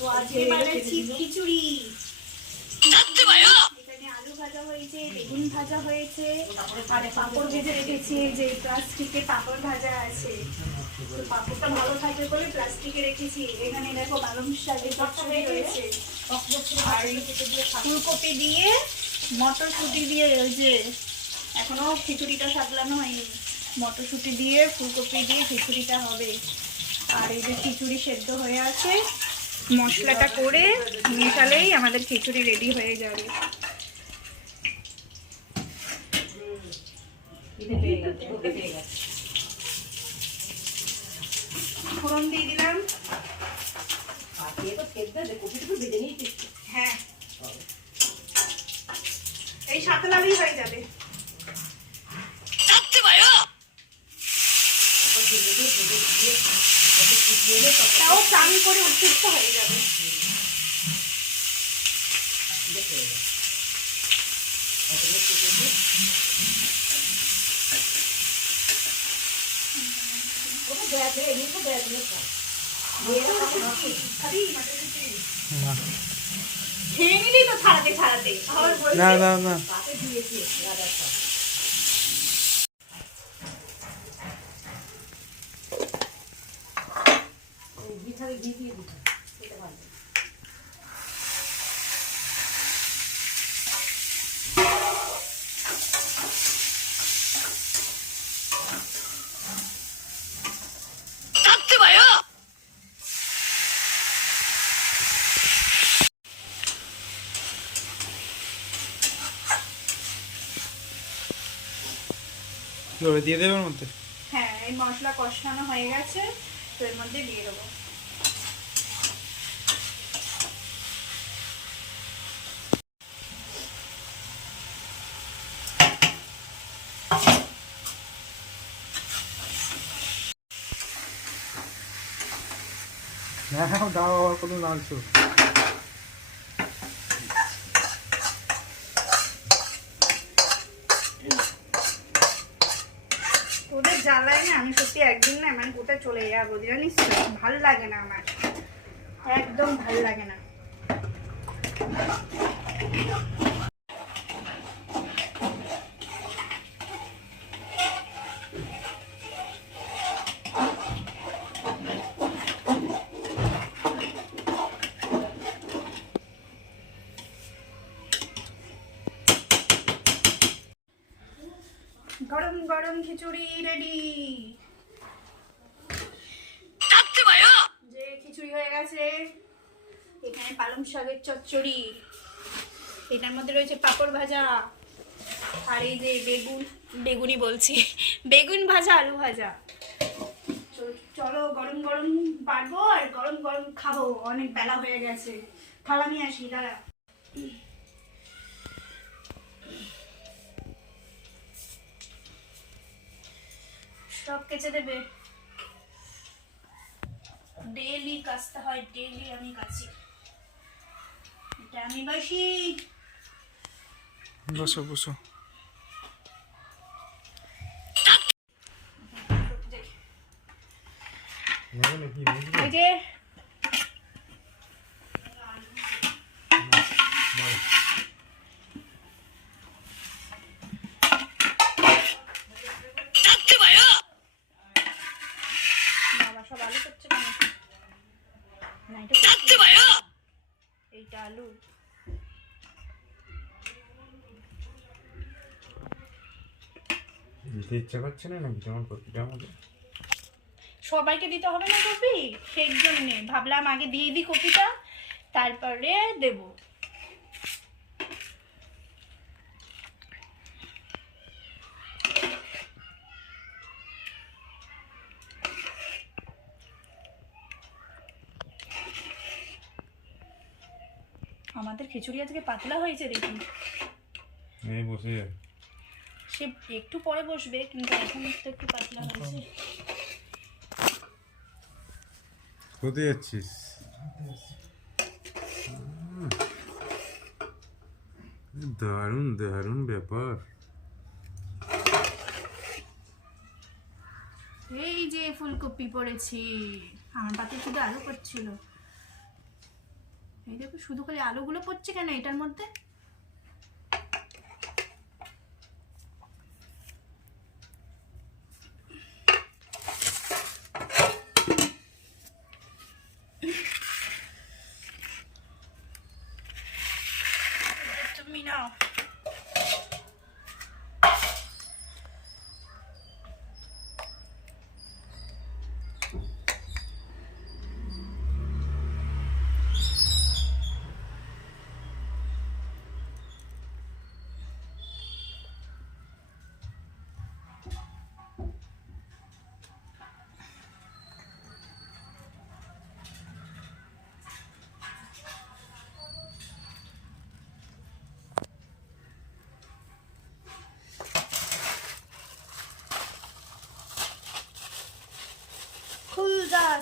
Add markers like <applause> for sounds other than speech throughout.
তো আজকে বানাচ্ছি খিচুড়ি। এখানে আলু ভাজা হয়েছে বেগুন ভাজা হয়েছে আর পাঁপড় ভেজে রেখেছি যে প্লাস্টিকে পাঁপড় ভাজা আছে। তো পাঁপড়টা ভালো থাকবে বলে প্লাস্টিকে রেখেছি। এখানে দেখো পালং শাকের চচ্চড়ি রয়েছে আর ফুলকপি দিয়ে মটরশুঁটি দিয়ে ওই যে এখনও খিচুড়িটা সাতলানো হয়নি। মটরশুঁটি দিয়ে ফুলকপি দিয়ে খিচুড়িটা হবে। আর এই যে খিচুড়ি সেদ্ধ হয়ে আছে। মশলাটা করে মিশালেই আমাদের খিচুড়ি রেডি হয়ে যাবে। ফোড়ন দিয়ে দিলাম। হ্যাঁ। এই সাতলালেই হয়ে যাবে। তাও চান করে উত্তেজিত হয়ে যাবে। খেয়ে নিলি তো ছাড়াতে ছাড়াতে। আবার বলছে না হবে দিয়ে দেবে ওর মধ্যে? হ্যাঁ এই মশলা কষানো হয়ে গেছে, তো এর মধ্যে দিয়ে দেবো। হ্যাঁ দাও, আবার কোনো নাচছো ওদের জ্বালায় না, আমি সত্যি একদিন না মানে কোথায় চলে যাব, জানিস ভালো লাগে না আমার। একদম ভালো লাগে না গরম গরম খিচুড়ি রেডি যে খিচুড়ি হয়ে গেছে এখানে পালং শাকের চচ্চড়ি এটার মধ্যে রয়েছে পাঁপড় ভাজা আর এই যে বেগুন। বেগুনি বলছি। বেগুন ভাজা আলু ভাজা। চলো গরম গরম পারব আর গরম গরম খাব অনেক বেলা হয়ে গেছে। থালা নিয়ে আসি দাঁড়া। কেচে দেবে ডেলি কাচতে হয় ডেলি আমি কাচি এটা আমি বাসি। বসো বসো এই যে বাবা সব আলু করছে কেন না এটা করছে। এইটা আলু দিতে ইচ্ছা করছে না নাকি? তোমার মধ্যে? সবাইকে দিতে হবে না কপি? সেই জন্যে। ভাবলাম আগে দিয়ে দিই কপিটা তারপরে দেব। আমাদের খিচুড়ি আজকে পাতলা হয়েছে দেখি এই বসে সে একটু পরে বসবে কিন্তু এখন তো একটু পাতলা হয়েছে। কোথায় যাচ্ছিস? দারুণ দারুণ ব্যাপার। এই যে ফুলকপি পড়েছি আমার পাতে শুধু আলু করছিল এই দেখো শুধু খালি আলুগুলো পড়ছে কেন এটার মধ্যে তুমি নাও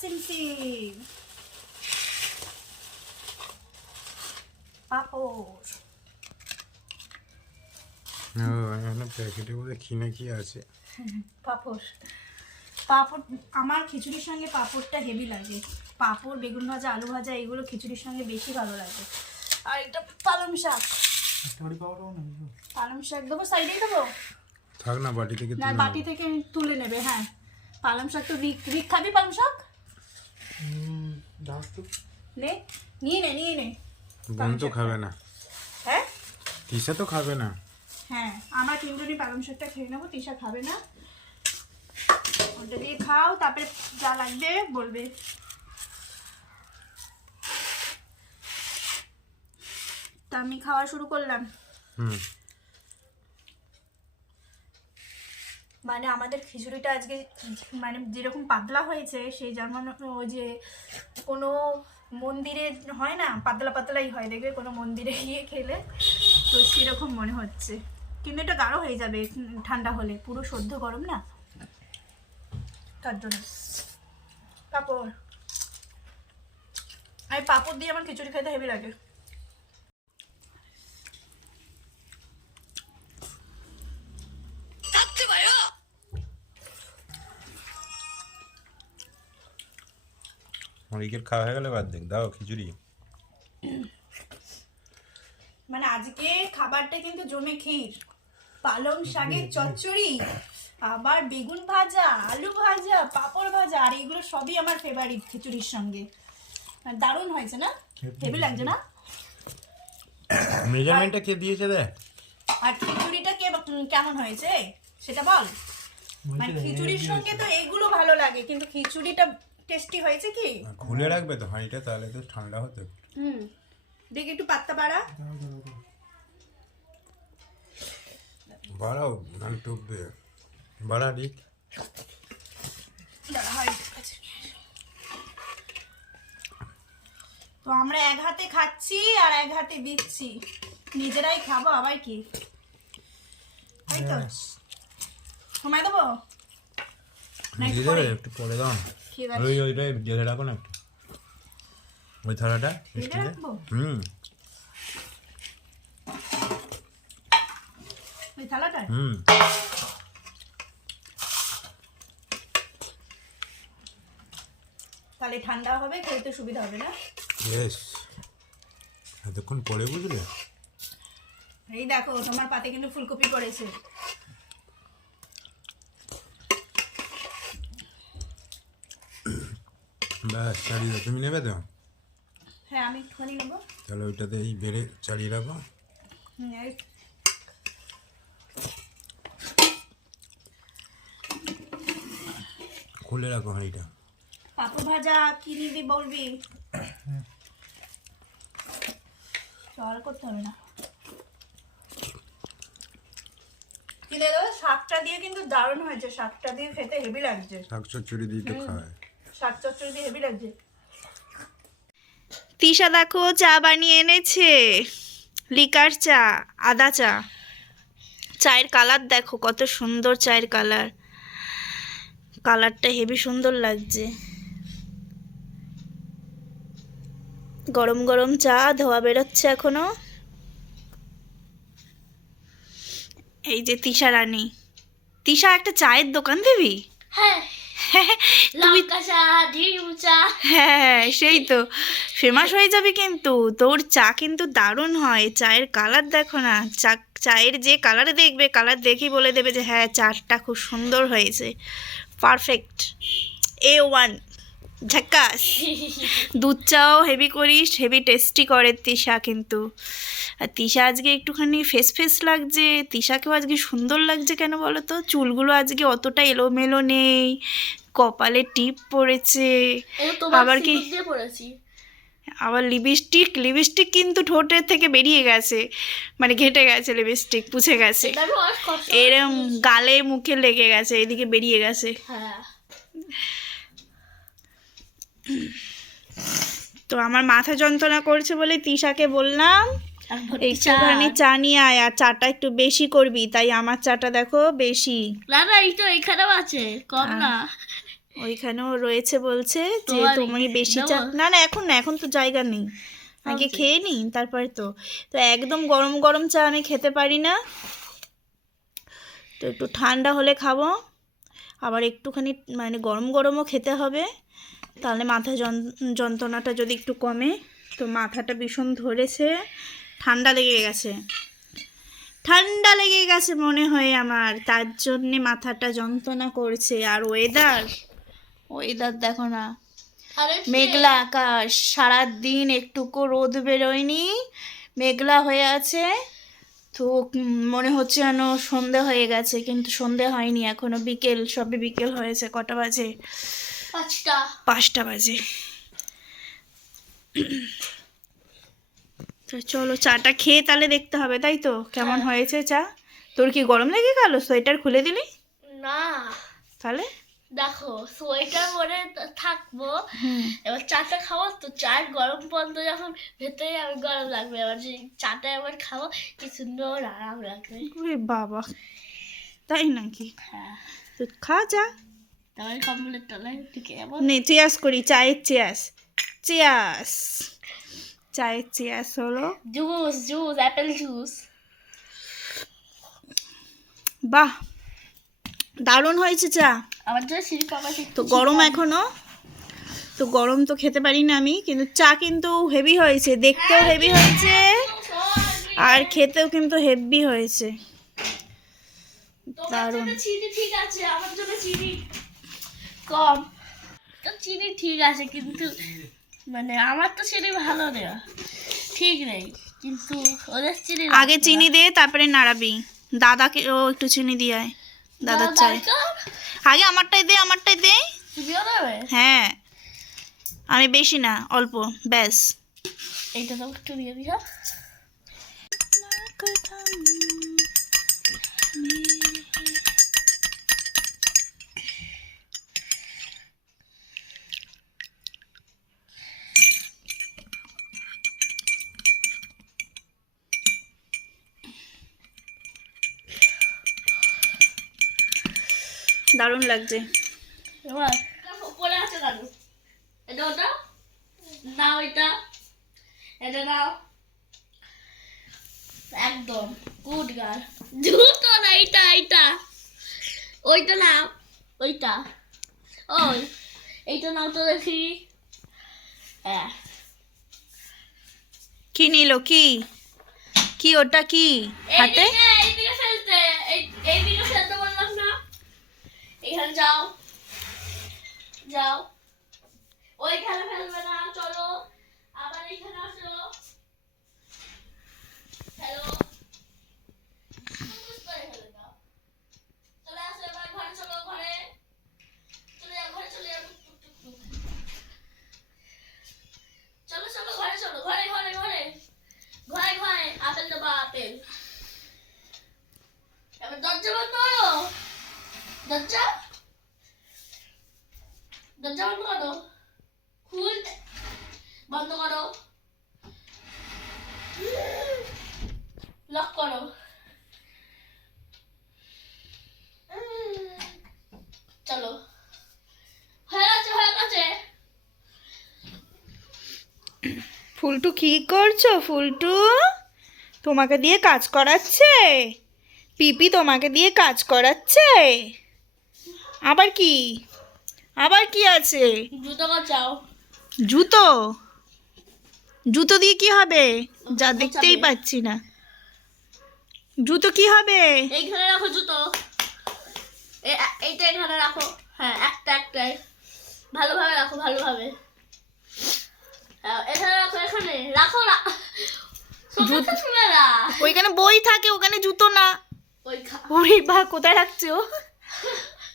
সিম পাপড় ও এখানে প্যাকেটে বোধহয় কি না কি আছে পাপড় পাপড় আমার খিচুড়ির সঙ্গে পাপড়টা হেভি লাগে। পাপড় বেগুন ভাজা আলু ভাজা এগুলো খিচুড়ির সঙ্গে বেশি ভালো লাগে। আর এটা পালং শাক। পালং শাক দেবো সাইডেই দেবো? থাক না বাটি থেকে না তুলে বাটি থেকে তুলে নেবে হ্যাঁ। পালং শাক তো রিক রিক খাবি পালং শাক? নে নিয়ে নে নিয়ে নে। বোন তো খাবে না। হ্যাঁ? তিশা তো খাবে না। হ্যাঁ আমরা তিনজনই পালং শাকটা খেয়ে নেব তিশা খাবে না। ওটা দিয়ে খাও তারপরে যা লাগবে বলবে। তা আমি খাওয়া শুরু করলাম। হুম। মানে আমাদের খিচুড়িটা আজকে মানে যেরকম পাতলা হয়েছে, সেই যেমন ওই যে কোনো মন্দিরে হয় না, পাতলা পাতলাই হয়, দেখবে কোনো মন্দিরে গিয়ে খেলে তো সেরকম মনে হচ্ছে। কিন্তু এটা গাঢ় হয়ে যাবে, ঠান্ডা হলে, পুরো সদ্য গরম না? তার জন্য। পাপড়। আমি পাপড় দিয়ে আমার খিচুড়ি খেতে হেভি লাগে। উইকেট খাওয়া হয়ে গেলে বাদ দেখ দাও খিচুড়ি। মানে আজকে খাবারটা কিন্তু জমে ক্ষীর। পালং শাকের চচ্চড়ি আবার বেগুন ভাজা আলু ভাজা পাঁপড় ভাজা আর এগুলো সবই আমার ফেভারিট খিচুড়ির সঙ্গে। আর দারুণ হয়েছে না? হেভি লাগছে না? মেজারমেন্টটা কে দিয়েছে দেখ আর খিচুড়িটা কে কেমন হয়েছে? সেটা বল। মানে খিচুড়ির সঙ্গে তো এগুলো ভালো লাগে কিন্তু খিচুড়িটা টেস্টি হয়েছে কি? খুলে রাখবে তো হাঁড়িটা তাহলে তো ঠান্ডা হতে হুম। দেখি একটু পাত্তা বাড়া। বাড়াও ধান টুকবে। বাড়া দিক। তো আমরা এক হাতে খাচ্ছি আর এক হাতে দিচ্ছি। নিজেরাই খাব আবার কি? তাই তো। সময় দেবো? একটু পরে? দাও ওই ওইটা জেলে রাখো না ওই থালাটা হুম। ওই থালাটা? হুম। তাহলে ঠান্ডা হবে খেলতে সুবিধা হবে না? এতক্ষণ পরে বুঝলে? এই দেখো তোমার পাতে কিন্তু ফুলকপি পড়েছে। ব্যাস চালিয়ে তুমি নেবে তো? হ্যাঁ আমি একটুখানি নেব। তাহলে ওইটাতে এই বেড়ে চালিয়ে রাখো। খুলে রাখো হাঁড়িটা। ভাজা কি নিবি বলবি? চল করতে হবে না। শাকটা দিয়ে কিন্তু দারুণ হয়েছে। শাকটা দিয়ে খেতে হেভি লাগছে। শাক চচ্চড়ি দিয়ে তো খাওয়ায় শাক চচ্চড়ি দিয়ে হেভি লাগছে। তিশা দেখো চা বানিয়ে এনেছে। লিকার চা আদা চা। চায়ের কালার দেখো কত সুন্দর চায়ের কালার। কালারটা হেভি সুন্দর লাগছে। গরম গরম চা ধোয়া বেরোচ্ছে এখনও। এই যে তিশা রানী। তিশা একটা চায়ের দোকান দিবি? হ্যাঁ। <laughs> হ্যাঁ সেই তো। ফেমাস হয়ে যাবে কিন্তু। তোর চা কিন্তু দারুণ হয়। চায়ের কালার দেখো না। চা চায়ের যে কালার দেখবে কালার দেখেই বলে দেবে যে হ্যাঁ চাটা খুব সুন্দর হয়েছে। পারফেক্ট। এ ওয়ান ঝাক্কাস। <laughs> দুধ চাও হেভি করিস হেভি টেস্টি করে তিশা কিন্তু। আর তিশা আজকে একটুখানি ফেস ফেস লাগছে। তিশাকেও আজকে সুন্দর লাগছে কেন বলো তো? চুলগুলো আজকে অতটা এলোমেলো নেই। কপালে টিপ পড়েছে। আবার কি? আবার লিপস্টিক লিপস্টিক কিন্তু ঠোঁটের থেকে বেরিয়ে গেছে। মানে ঘেটে গেছে লিপস্টিক পুছে গেছে। এরম গালে মুখে লেগে গেছে এদিকে বেরিয়ে গেছে। হ্যাঁ। তো আমার মাথা যন্ত্রণা করছে বলে তিশাকে বললাম। একটুখানি চা নিয়ে আয় আর চাটা একটু বেশি করবি। তাই আমার চাটা দেখো বেশি। না না এই তো এখানেও আছে কম না। ওইখানেও রয়েছে বলছে যে। তুমি বেশি চা না না এখন না এখন তো জায়গা নেই। আগে আচ্ছা। খেয়ে নিই তারপরে তো। তো একদম গরম গরম চা আমি খেতে পারি না। তো একটু ঠান্ডা হলে খাব। আবার একটুখানি মানে গরম গরমও খেতে হবে। তাহলে মাথা যন- যন্ত্রণাটা যদি একটু কমে তো মাথাটা ভীষণ ধরেছে। ঠান্ডা লেগে গেছে। ঠান্ডা লেগে গেছে মনে হয় আমার। তার জন্যে মাথাটা যন্ত্রণা করছে। আর ওয়েদার ওয়েদার দেখো না। মেঘলা আকাশ সারাদিন একটুকু রোদ বেরোয়নি। মেঘলা হয়ে আছে। তো মনে হচ্ছে যেন সন্ধে হয়ে গেছে কিন্তু সন্ধে হয়নি এখনও। বিকেল সবে বিকেল হয়েছে কটা বাজে? পাঁচটা। পাঁচটা বাজে। তো চলো চাটা খেয়ে তাহলে দেখতে হবে তাই তো? কেমন হয়েছে চা? তোর কি গরম লেগে গেল? সোয়েটার খুলে দিলি? না। তাহলে? দেখো সোয়েটার পরে থাকব। এবার চাটা খাব তো চায়ের গরম পর্যন্ত যখন ভেতরে আমি গরম লাগবে। এবার যে চাটা এবার খাব কি সুন্দর আরাম লাগবে। বাবা তাই নাকি? হ্যাঁ। তো খা যা তারপরে কম্বলের তলায় ঢুকে যাব নে চেয়াস করি চায়ের চেয়াস চেয়াস চায়ের চেয়াস হলো। Juice juice apple juice. বাহ। দারুণ হয়েছে চা। আমার তো গরম এখনও? তো গরম তো খেতে পারি না আমি কিন্তু চা কিন্তু হেভি হয়েছে দেখতেও হেভি হয়েছে আর খেতেও কিন্তু হেভি হয়েছে। দারুণ। চিনি ঠিক আছে আমার জন্য চিনি কম। তো চিনি ঠিক আছে কিন্তু মানে আমার তো চিনি ভালো নেই ঠিক নেই কিন্তু ওদের চিনি আগে চিনি দে তারপরে নাড়াবি। দাদাকে ও একটু চিনি দিয়ে দাদার চাই। আগে আমারটাই দে আমারটাই দে। হ্যাঁ। আমি বেশি না অল্প ব্যাস। এইটা তো একটু দিয়ে দিও দারুণ লাগছে। এটা একদম। Good girl. দুটো না ওইটা ওইটা। ওই। এইটা নাও তো দেখি। হ্যাঁ। কি নিল কি? কি ওটা কি? হাতে এইদিকে এইদিকে ফেলতে এই এইদিকে ফেলতে বললাম না এখানে যাও যাও ওইখানে ফেলবে না চলো আবার এখানে আসো হ্যালো চলে আসো এবার ঘরে চলো ঘরে চলে যাও ঘরে চলে যাও টুক, টুক, টুক, টুক। চলো চলো ঘরে চলো ঘরে ঘরে ঘরে ঘরে ঘরে আপেল দেবো আপেল এবার দরজা বন্ধ করো দরজা দরজা বন্ধ করো খুল বন্ধ করো লক করো চলো হয়ে গেছে হয়ে গেছে ফুলটু কি করছ, ফুলটু? তোমাকে দিয়ে কাজ করাচ্ছে? পিপি তোমাকে দিয়ে কাজ করাচ্ছে? আবার কি? আবার কি আছে? জুতো চাও জুতো? জুতো দিয়ে কি হবে? যা দেখতেই পাচ্ছি না। জুতো কি হবে? এইখানে রাখো জুতো। এইটা এখানে রাখো। হ্যাঁ একটা একটাই। ভালোভাবে রাখো ভালোভাবে। হ্যাঁ, এখানে রাখো এখানে। রাখো না। ওইখানে বই থাকে ওখানে জুতো না। ওই বা কোথায় রাখছো?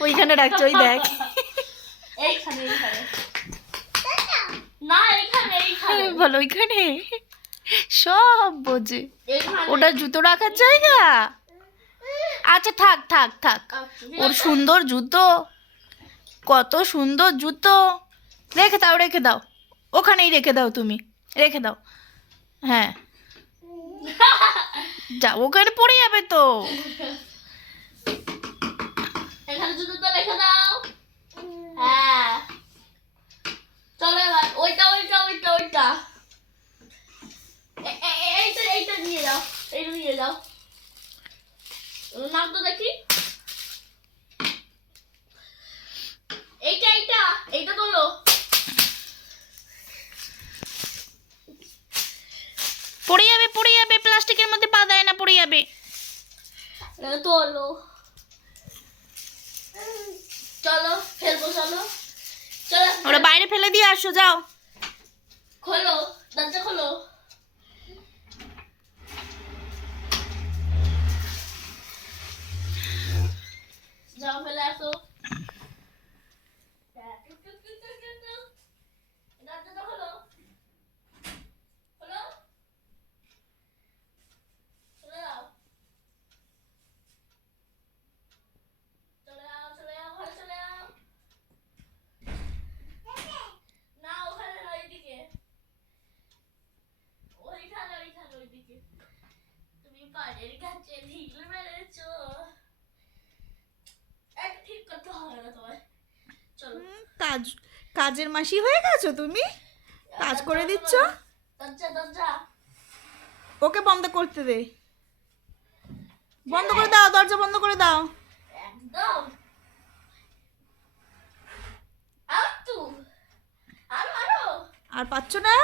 ওইখানে রাখছো ওই দেখ। <laughs> এইখানে এইখানে। না এইখানে এইখানে। <laughs> বলো ওইখানে সব বোঝে। ওটা জুতো রাখার জায়গা? আচ্ছা থাক থাক থাক। আচ্ছা, ওর সুন্দর জুতো। কত সুন্দর জুতো। রেখে দাও রেখে দাও। ওখানেই রেখে দাও তুমি। রেখে দাও। হ্যাঁ। <laughs> যা ওখানে পড়ে যাবে তো। এখানে জুতোটা রেখে দাও। হ্যাঁ। চলো এবার ওইটা ওইটা ওইটা ওইটা। এইটা এইটা নিয়ে যাও এইটা নিয়ে যাও নাম তো দেখি। এইটা এইটা এইটা তোলো। পড়ে যাবে পড়ে যাবে প্লাস্টিকের মধ্যে পা দেয় না পড়ে যাবে। তোলো। চলো ফেলব চলো। চলো। ওরা বাইরে ফেলে দিয়ে আসো যাও। খোলো দরজা খোলো যাও ফেলে আসো দরজাটা খোলো খোলো চলে যাও চলে যাও চলে যাও ঘরে চলে যাও না ওখানে না ওইদিকে ওইখানে ওইখানে ওইদিকে তুমি বাড়ির কাছে ঢিল মেরেছো এক ঠিক করতে হবে না তোমার চলো কাজ কাজের মাসি হয়ে গেছো তুমি? কাজ করে দিচ্ছ? ওকে বন্ধ করতে দে। বন্ধ করে দাও দরজা বন্ধ করে দাও। একদম। আর পাচ্ছ না?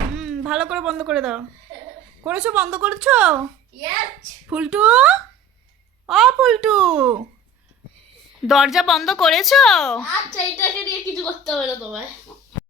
হুম ভালো করে বন্ধ করে দাও। করেছ বন্ধ করেছ? ফুলটু? ও ফুলটু। দরজা বন্ধ করেছ? আচ্ছা এটাকে নিয়ে কিছু করতে হবে না তোমায়।